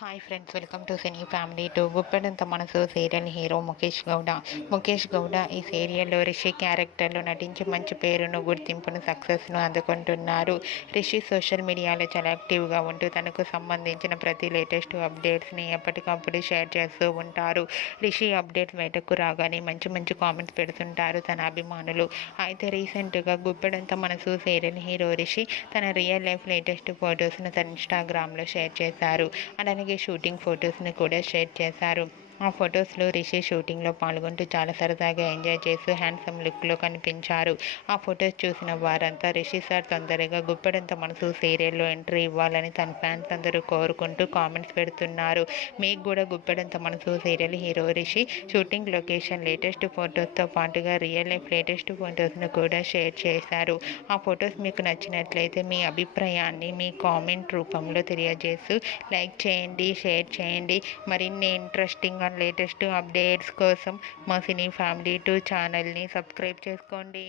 Hi friends, welcome to cine family two. Guppedantha Manasu serial hero Mukesh Gowda ఈ సీరియల్లో రిషి క్యారెక్టర్లో నటించి మంచి పేరును, గుర్తింపును, సక్సెస్ను అందుకుంటున్నారు. రిషి సోషల్ మీడియాలో చాలా యాక్టివ్గా ఉంటూ తనకు సంబంధించిన ప్రతి లేటెస్ట్ అప్డేట్స్ని ఎప్పటికప్పుడు షేర్ చేస్తూ ఉంటారు. రిషి అప్డేట్ బయటకు రాగానే మంచి మంచి కామెంట్స్ పెడుతుంటారు తన అభిమానులు. అయితే రీసెంట్గా గుప్పెడంత మనసు సీరియల్ హీరో రిషి తన రియల్ లైఫ్ లేటెస్ట్ ఫొటోస్ను తన ఇన్స్టాగ్రామ్లో షేర్ చేశారు. అలాగే షూటింగ్ ఫొటోస్ని కూడా షేర్ చేశారు. ఆ ఫొటోస్లో రిషి షూటింగ్లో పాల్గొంటూ చాలా సరదాగా ఎంజాయ్ చేస్తూ హ్యాండ్సమ్ లుక్లో కనిపించారు. ఆ ఫొటోస్ చూసిన వారంతా రిషి సార్ తొందరగా గుప్పెడంత మనసు సీరియల్లో ఎంట్రీ ఇవ్వాలని తన ఫ్యాన్స్ అందరూ కోరుకుంటూ కామెంట్స్ పెడుతున్నారు. మీకు కూడా Guppedantha Manasu serial hero Rishi shooting location latest ఫొటోస్తో పాటుగా రియల్ లైఫ్ లేటెస్ట్ ఫొటోస్ను కూడా షేర్ చేశారు. ఆ ఫొటోస్ మీకు నచ్చినట్లయితే మీ అభిప్రాయాన్ని మీ కామెంట్ రూపంలో తెలియజేస్తూ లైక్ చేయండి, షేర్ చేయండి. మరిన్ని ఇంట్రెస్టింగ్ లేటెస్ట్ అప్డేట్స్ కోసం మా సినీ ఫ్యామిలీ 2 ఛానల్ని సబ్స్క్రైబ్ చేసుకోండి.